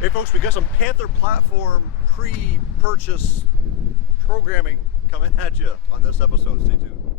Hey folks, we got some Panther platform pre-purchase programming coming at you on this episode. Stay tuned.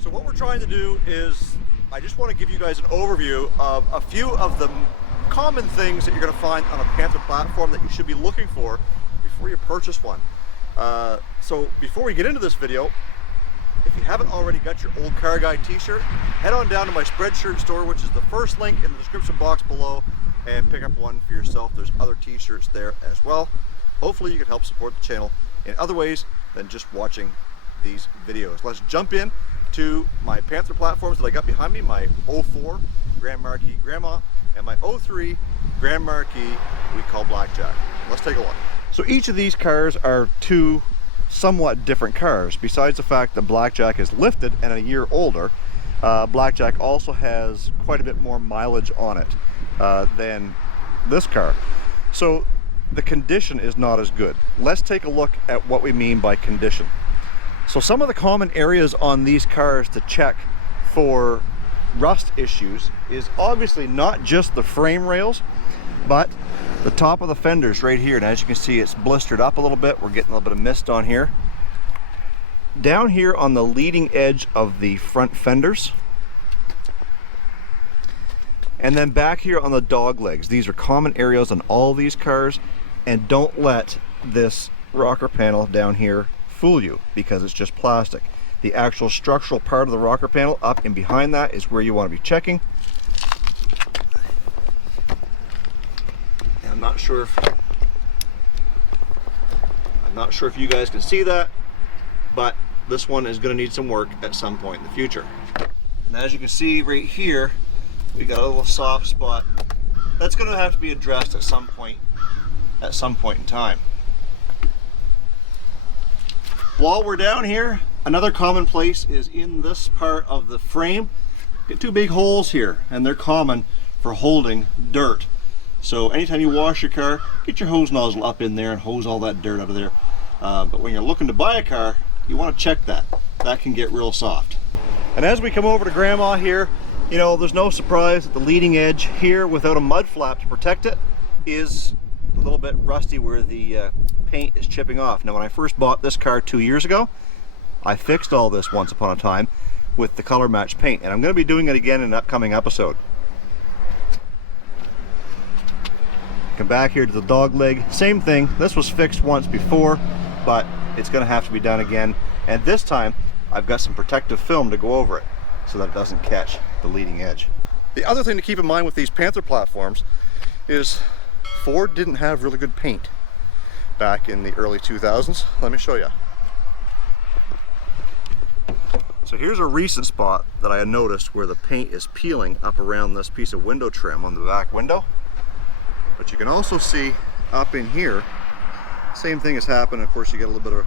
So what we're trying to do is, I just want to give you guys an overview of a few of the common things that you're going to find on a Panther platform that you should be looking for before you purchase one. So before we get into this video, if you haven't already got your Olde Carr Guy t-shirt, head on down to my Spreadshirt store, which is the first link in the description box below, and pick up one for yourself. There's other t-shirts there as well. Hopefully you can help support the channel in other ways than just watching these videos. Let's jump in to my Panther platforms that I got behind me, my 04 Grand Marquis Grandma and my 03 Grand Marquis we call Blackjack. Let's take a look. So each of these cars are two somewhat different cars. Besides the fact that Blackjack is lifted and a year older, Blackjack also has quite a bit more mileage on it than this car. So the condition is not as good. Let's take a look at what we mean by condition. So some of the common areas on these cars to check for rust issues is obviously not just the frame rails, but the top of the fenders right here. And as you can see, it's blistered up a little bit. We're getting a little bit of mist on here. Down here on the leading edge of the front fenders. And then back here on the dog legs. These are common areas on all these cars, and don't let this rocker panel down here fool you, because it's just plastic. The actual structural part of the rocker panel up and behind that is where you want to be checking. I'm not sure if you guys can see that, but this one is going to need some work at some point in the future. And as you can see right here, we got a little soft spot that's going to have to be addressed at some point in time. While we're down here, another common place is in this part of the frame. Get two big holes here, and they're common for holding dirt. So anytime you wash your car, get your hose nozzle up in there and hose all that dirt out of there. But when you're looking to buy a car, you want to check that. That can get real soft. And as we come over to Grandma here, you know, there's no surprise that the leading edge here, without a mud flap to protect it, is a little bit rusty where the paint is chipping off. Now when I first bought this car 2 years ago, I fixed all this once upon a time with the color match paint, and I'm going to be doing it again in an upcoming episode. Come back here to the dog leg, same thing. This was fixed once before, but it's going to have to be done again, and this time I've got some protective film to go over it so that it doesn't catch the leading edge. The other thing to keep in mind with these Panther platforms is Ford didn't have really good paint back in the early 2000s. Let me show you. So here's a recent spot that I had noticed where the paint is peeling up around this piece of window trim on the back window. But you can also see up in here, same thing has happened. Of course, you get a little bit of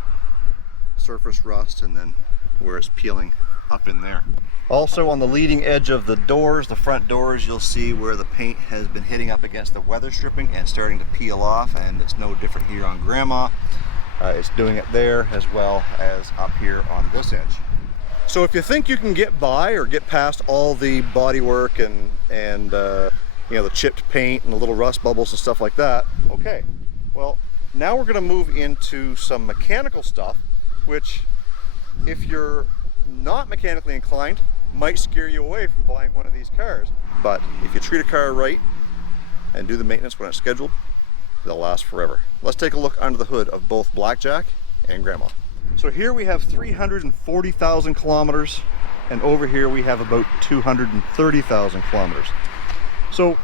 surface rust, and then where it's peeling up in there. Also on the leading edge of the doors, the front doors, you'll see where the paint has been hitting up against the weather stripping and starting to peel off, and it's no different here on Grandma. It's doing it there as well as up here on this edge. So if you think you can get by or get past all the bodywork and you know, the chipped paint and the little rust bubbles and stuff like that, okay. Well, now we're going to move into some mechanical stuff, which, if you're not mechanically inclined, might scare you away from buying one of these cars. But if you treat a car right and do the maintenance when it's scheduled, they'll last forever. Let's take a look under the hood of both Blackjack and Grandma. So here we have 340,000 kilometers, and over here we have about 230,000 kilometers. So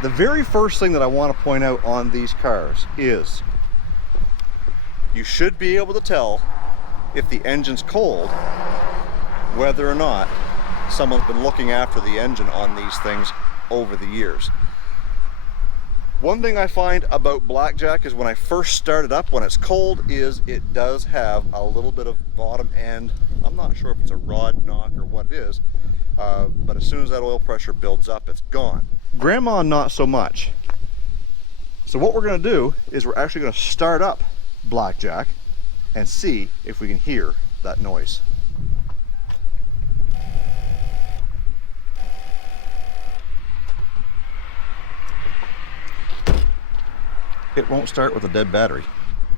the very first thing that I want to point out on these cars is you should be able to tell if the engine's cold whether or not someone's been looking after the engine on these things over the years. One thing I find about Blackjack is when I first start it up, when it's cold, is it does have a little bit of bottom end. I'm not sure if it's a rod knock or what it is, but as soon as that oil pressure builds up, it's gone. Grandma, not so much. So what we're going to do is we're actually going to start up Blackjack and see if we can hear that noise. It won't start with a dead battery.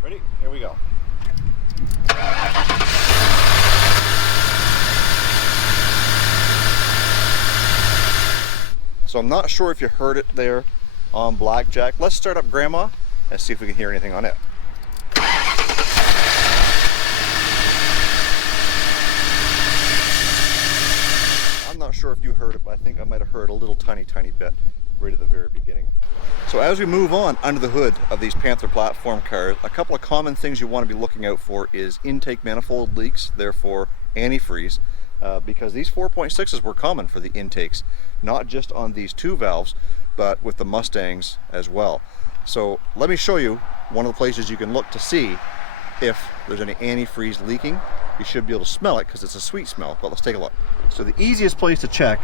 Ready? Here we go. So I'm not sure if you heard it there on Blackjack. Let's start up Grandma and see if we can hear anything on it. I'm not sure if you heard it, but I think I might have heard a little tiny bit right at the very beginning. So as we move on under the hood of these Panther platform cars, a couple of common things you want to be looking out for is intake manifold leaks, therefore antifreeze, because these 4.6s were common for the intakes, not just on these two valves, but with the Mustangs as well. So let me show you one of the places you can look to see if there's any antifreeze leaking. You should be able to smell it because it's a sweet smell, but let's take a look. So the easiest place to check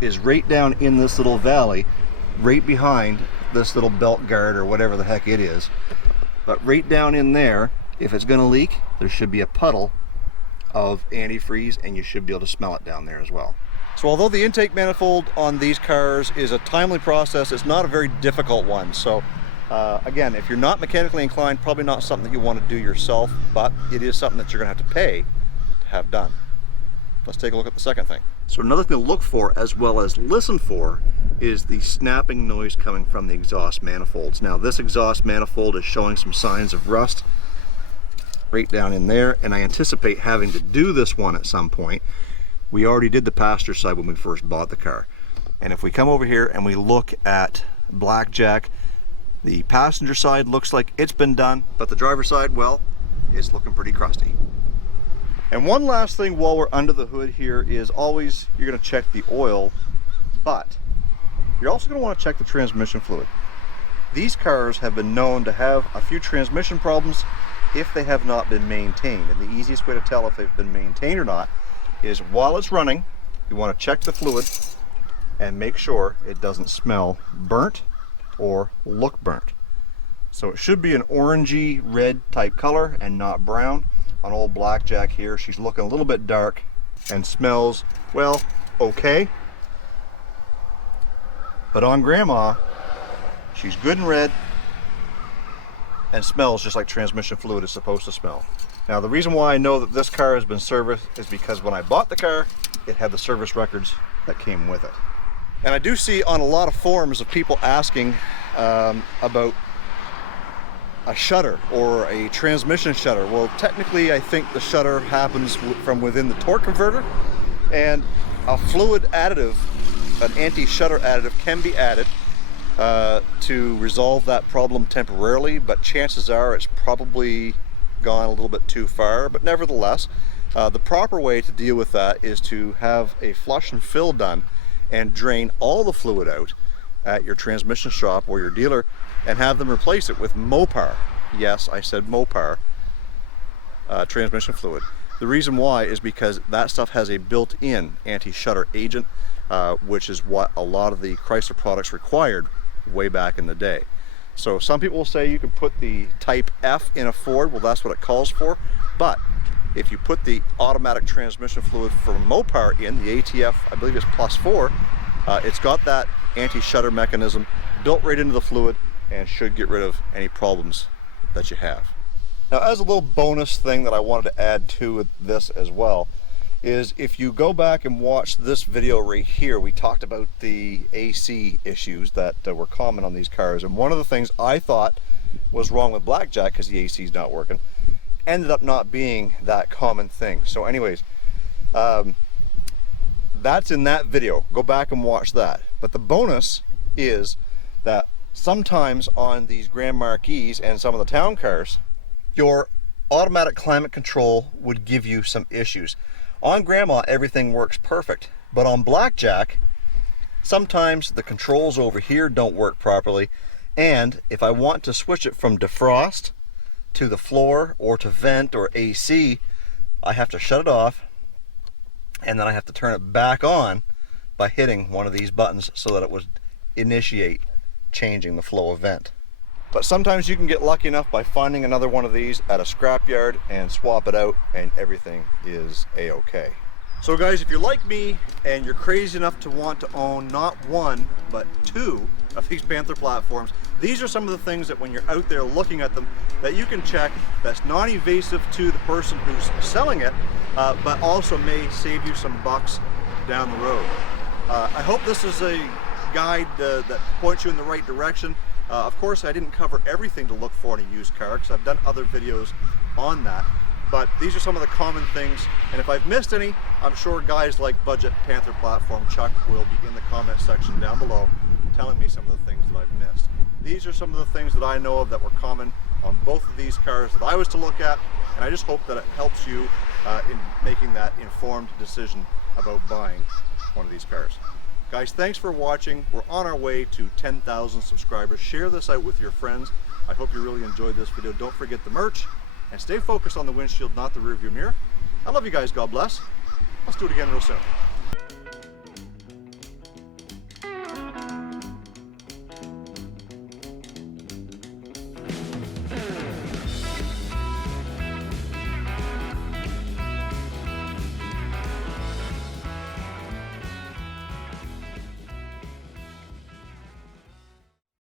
is right down in this little valley, right behind this little belt guard or whatever the heck it is. But right down in there, if it's going to leak, there should be a puddle of antifreeze, and you should be able to smell it down there as well. So although the intake manifold on these cars is a timely process, it's not a very difficult one. So again, if you're not mechanically inclined, probably not something that you want to do yourself, but it is something that you're going to have to pay to have done. Let's take a look at the second thing. So another thing to look for as well as listen for is the snapping noise coming from the exhaust manifolds. Now this exhaust manifold is showing some signs of rust right down in there, and I anticipate having to do this one at some point. We already did the passenger side when we first bought the car. And if we come over here and we look at Blackjack, the passenger side looks like it's been done, but the driver's side, well, it's looking pretty crusty. And one last thing while we're under the hood here is always you're going to check the oil, but you're also going to want to check the transmission fluid. These cars have been known to have a few transmission problems if they have not been maintained. And the easiest way to tell if they've been maintained or not is while it's running, you want to check the fluid and make sure it doesn't smell burnt or look burnt. So it should be an orangey red type color and not brown. On old Blackjack here, she's looking a little bit dark and smells, well, okay. But on Grandma, she's good and red and smells just like transmission fluid is supposed to smell. Now the reason why I know that this car has been serviced is because when I bought the car, it had the service records that came with it. And I do see on a lot of forums of people asking about a shutter or a transmission shutter. Well, technically I think the shutter happens from within the torque converter, and a fluid additive, an anti-shutter additive, can be added to resolve that problem temporarily, but chances are it's probably gone a little bit too far. But nevertheless, the proper way to deal with that is to have a flush and fill done and drain all the fluid out at your transmission shop or your dealer and have them replace it with Mopar. Yes, I said Mopar transmission fluid. The reason why is because that stuff has a built-in anti-shutter agent, which is what a lot of the Chrysler products required way back in the day. So some people will say you can put the Type F in a Ford. Well, that's what it calls for. But if you put the automatic transmission fluid from Mopar in, the ATF, I believe it's +4, it's got that anti-shutter mechanism built right into the fluid and should get rid of any problems that you have. Now, as a little bonus thing that I wanted to add to this as well is if you go back and watch this video right here, we talked about the AC issues that were common on these cars, and one of the things I thought was wrong with Blackjack, because the AC is not working, ended up not being that common thing. So anyways, that's in that video. Go back and watch that. But the bonus is that sometimes on these Grand Marquis and some of the town cars, your automatic climate control would give you some issues. On Grandma, everything works perfect, but on Blackjack, sometimes the controls over here don't work properly, and if I want to switch it from defrost to the floor or to vent or AC, I have to shut it off, and then I have to turn it back on by hitting one of these buttons so that it would initiate changing the flow of vent. But sometimes you can get lucky enough by finding another one of these at a scrapyard and swap it out, and everything is a-okay. So guys, if you're like me and you're crazy enough to want to own not one, but two of these Panther platforms, these are some of the things that when you're out there looking at them that you can check, that's non-invasive to the person who's selling it, but also may save you some bucks down the road. I hope this is a guide that points you in the right direction. Of course, I didn't cover everything to look for in a used car because I've done other videos on that. But these are some of the common things, and if I've missed any, I'm sure guys like Budget Panther Platform Chuck will be in the comment section down below telling me some of the things that I've missed. These are some of the things that I know of that were common on both of these cars that I was to look at, and I just hope that it helps you in making that informed decision about buying one of these cars. Guys, thanks for watching. We're on our way to 10,000 subscribers. Share this out with your friends. I hope you really enjoyed this video. Don't forget the merch, and stay focused on the windshield, not the rearview mirror. I love you guys. God bless. Let's do it again real soon.